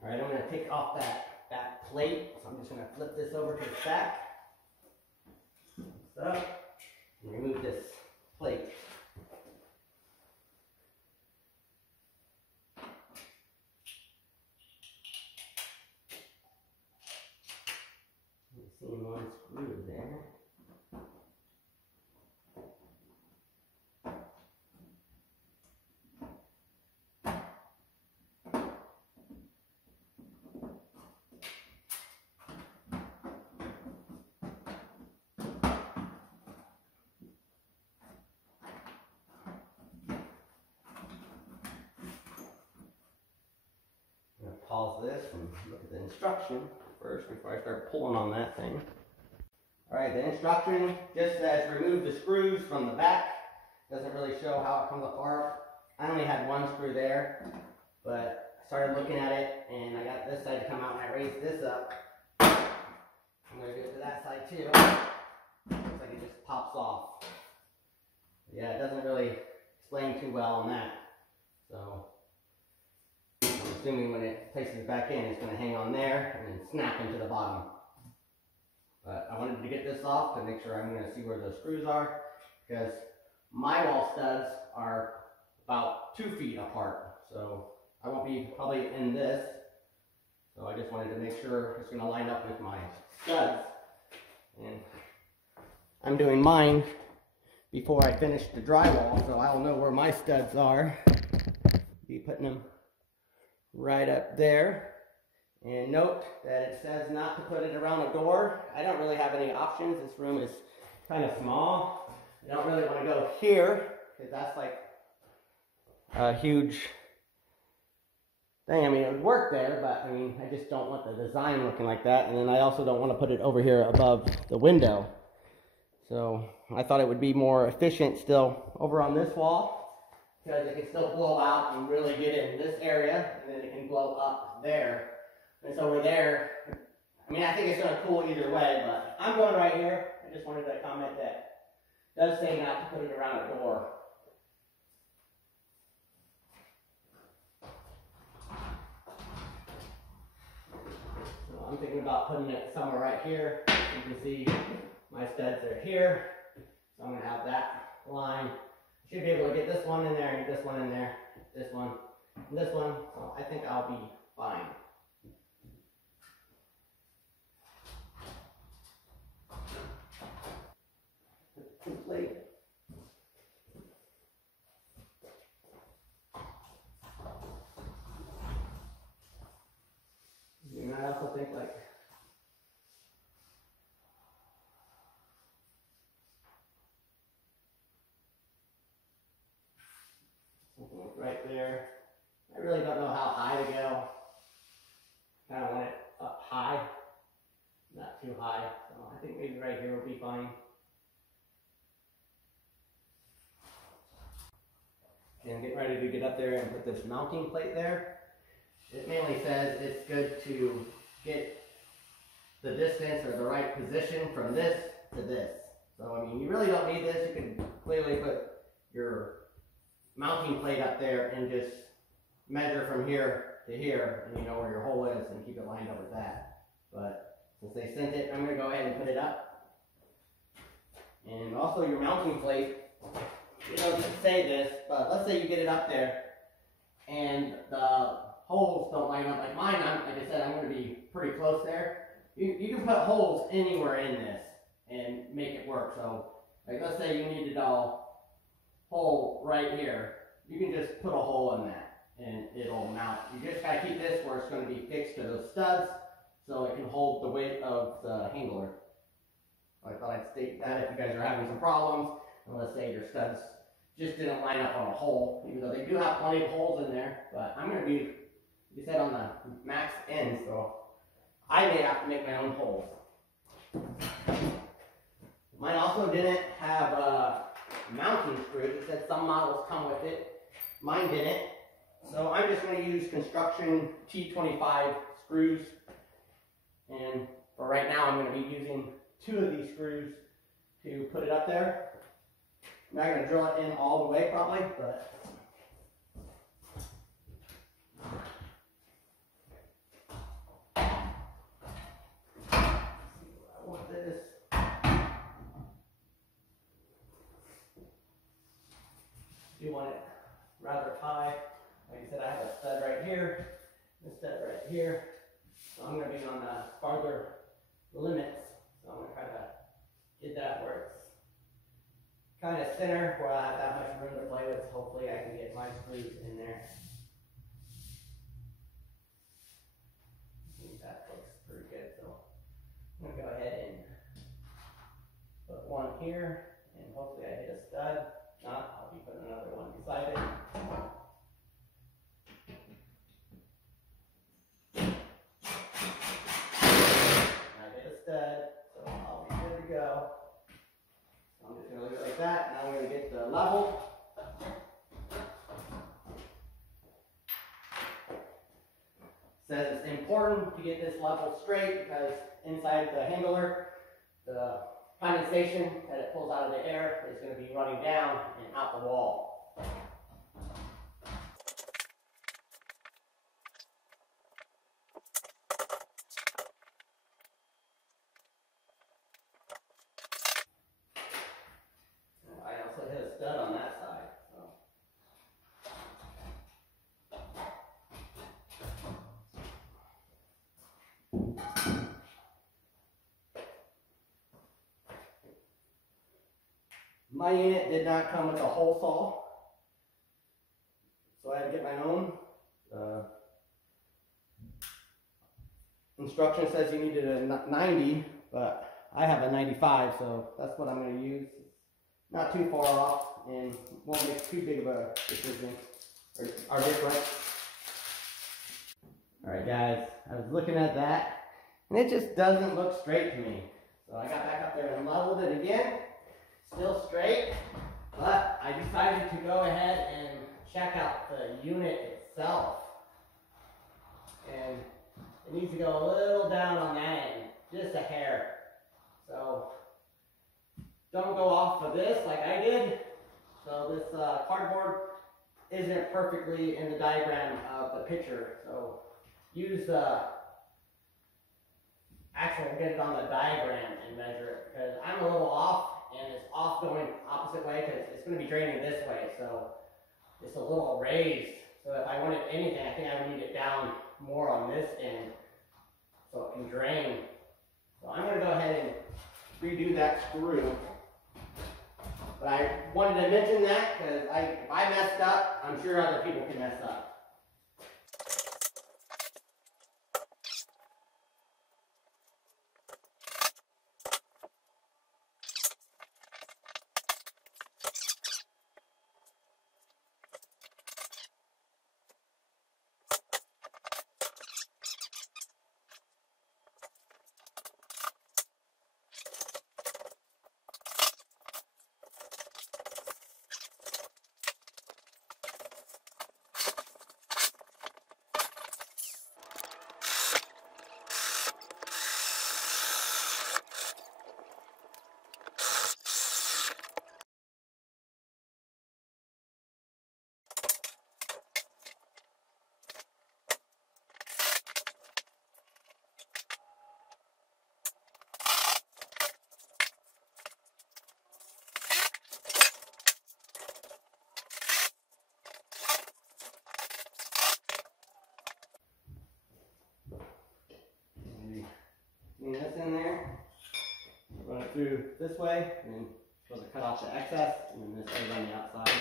All right, I'm going to take off that plate, so I'm just going to flip this over to the back. So, and remove this plate. Seeing one screw there. Pause this and look at the instruction first before I start pulling on that thing. Alright, the instruction just says remove the screws from the back. Doesn't really show how it comes apart. I only had one screw there, but I started looking at it and I got this side to come out and I raised this up. I'm going to do it to that side too. Looks like it just pops off. Yeah, it doesn't really explain too well on that. So assuming when it places back in, it's going to hang on there and then snap into the bottom. But I wanted to get this off to make sure I'm going to see where those screws are, because my wall studs are about 2 feet apart, so I won't be probably in this. So I just wanted to make sure it's going to line up with my studs. And I'm doing mine before I finish the drywall, so I'll know where my studs are. Be putting them right up there. And note that it says not to put it around a door. I don't really have any options. This room is kind of small. I don't really want to go here because that's like a huge thing. I mean, it would work there, but I mean, I just don't want the design looking like that. And then I also don't want to put it over here above the window. So I thought it would be more efficient still over on this wall, because it can still blow out and really get in this area, and then it can blow up there. And so over there, I mean, I think it's going to cool either way, but I'm going right here. I just wanted to comment that it does say not to put it around a door. So I'm thinking about putting it somewhere right here. You can see my studs are here. So I'm going to have that line. Should be able to get this one in there, and this one in there, this one, and this one. So I think I'll be fine. Plate. And I also think like something right there. I really don't know how high to go. Kind of want it up high, not too high. So I think maybe right here will be fine. And get ready to get up there and put this mounting plate there. It mainly says it's good to get the distance or the right position from this to this. So I mean, you really don't need this. You can clearly put your mounting plate up there and just measure from here to here, and you know where your hole is, and keep it lined up with that. But since they sent it, I'm going to go ahead and put it up. And also your mounting plate, it doesn't say this, but let's say you get it up there and the holes don't line up like mine. Like I said, I'm going to be pretty close there. You can put holes anywhere in this and make it work. So like let's say you needed a hole right here. You can just put a hole in that and it'll mount. You just got to keep this where it's going to be fixed to those studs so it can hold the weight of the handler. I thought I'd state that if you guys are having some problems, and let's say your studs just didn't line up on a hole, even though they do have plenty of holes in there. But I'm going to be, you said, on the max end, so I may have to make my own holes. Mine also didn't have mounting screws. It said some models come with it. Mine didn't. So I'm just going to use construction T25 screws. And for right now, I'm going to be using 2 of these screws to put it up there. I'm not going to drill it in all the way probably, but usually want it rather high. Like I said, I have a stud right here, a stud right here. So I'm going to be on the farther limits. So I'm going to try to get that where it's kind of center, where I have that much room to play with. Hopefully I can get my screws in there. I think that looks pretty good. So I'm going to go ahead and put one here, and hopefully I hit a stud. If not, I'll be putting another one beside it. Stud, so I'll be good to go. So I'm just going to leave it like that. Now I'm going to get the level. It says it's important to get this level straight because inside the handler, the condensation that it pulls out of the air is going to be running down and out the wall. Stud on that side. My unit did not come with a hole saw, so I had to get my own. Instruction says you needed a 90, but I have a 95, so that's what I'm going to use. Not too far off, and won't make too big of a decision or difference. Alright guys, I was looking at that, and it just doesn't look straight to me. So I got back up there and leveled it again. Still straight, but I decided to go ahead and check out the unit itself. And it needs to go a little down on that end, just a hair. So don't go off of this like I did. So this cardboard isn't perfectly in the diagram of the picture. So use actually get it on the diagram and measure it, because I'm a little off, and it's off going opposite way because it's going to be draining this way. So it's a little raised. So if I wanted anything, I think I would need it down more on this end so it can drain. So I'm going to go ahead and redo that screw. But I wanted to mention that because if I messed up, I'm sure other people can mess up. This in there, run it through this way, and then supposed to cut off the excess, and then this goes on the outside.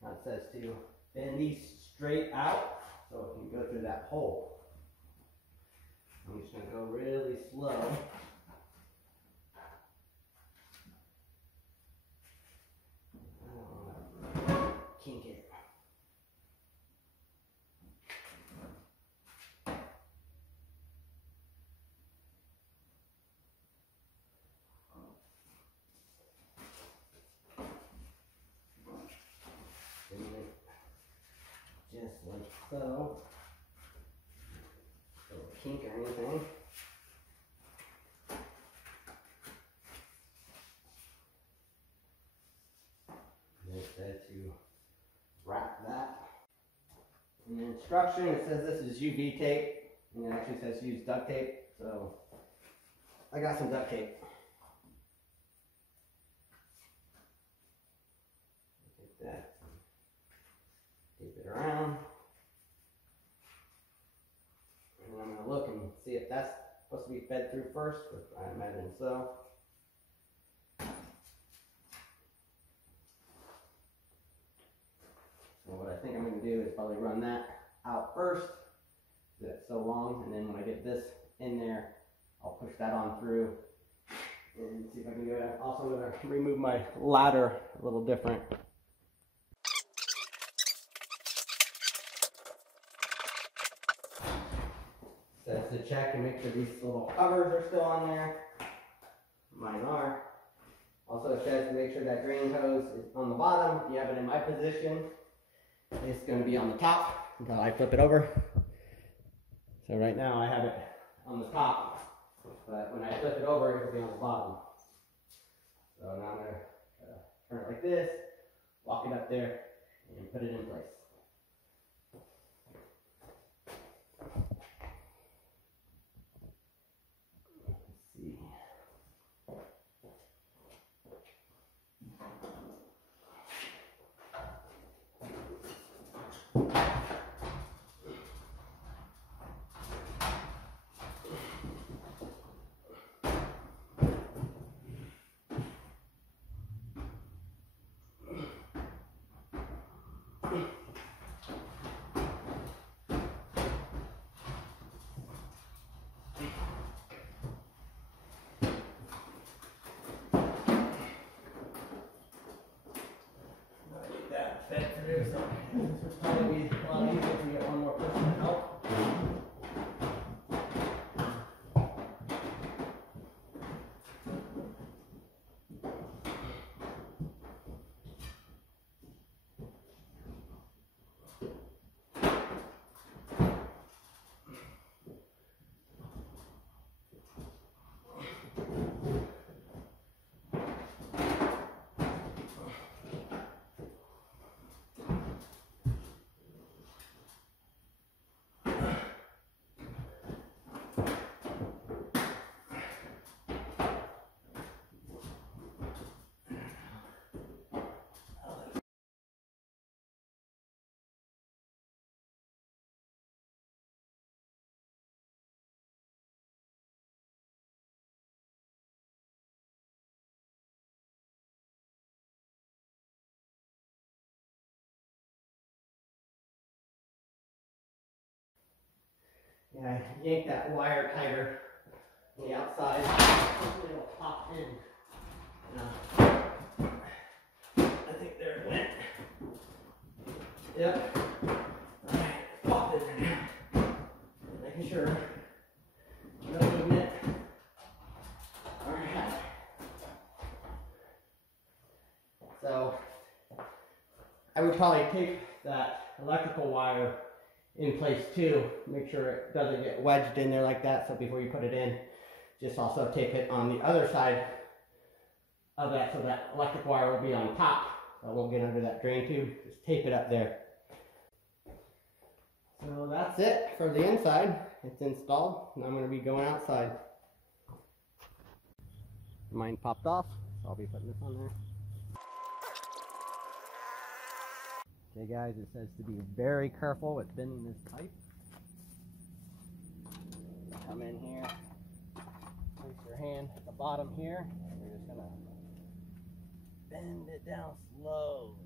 Now it says to bend these straight out, so it can go through that hole. I'm just going to go really slow. I don't want to kink it. Just like so. Kink or anything. They said to In the instruction, it says this is UV tape, and it actually says use duct tape, so I got some duct tape. Take that, tape it around, and then I'm going to look and see if that's supposed to be fed through first, which I imagine so. So what I think I'm going to do is probably run that out first, because it's so long, and then when I get this in there, I'll push that on through and see if I can do it. I'm also going to remove my ladder a little different. Says to check and make sure these little covers are still on there. Mine are. Also it says to make sure that drain hose is on the bottom. If you have it in my position, it's going to be on the top until I flip it over. So right now I have it on the top, but when I flip it over, it'll be on the bottom. So now I'm going to turn it like this, walk it up there, and put it in place. Fed through, so this would probably be a lot easier if we get one more person to help. Yeah, I yanked that wire tighter on the outside. Hopefully it'll pop in. I think there it went. Yep. Alright, pop in there now. Making sure. No movement. Alright. So, I would probably tape that electrical wire in place too. Make sure it doesn't get wedged in there like that. So before you put it in, just also tape it on the other side of that so that electric wire will be on top. So it won't get under that drain tube. Just tape it up there. So that's it for the inside. It's installed. Now I'm going to be going outside. Mine popped off, so I'll be putting this on there. Okay guys, it says to be very careful with bending this pipe. Come in here, place your hand at the bottom here, and you're just going to bend it down slowly.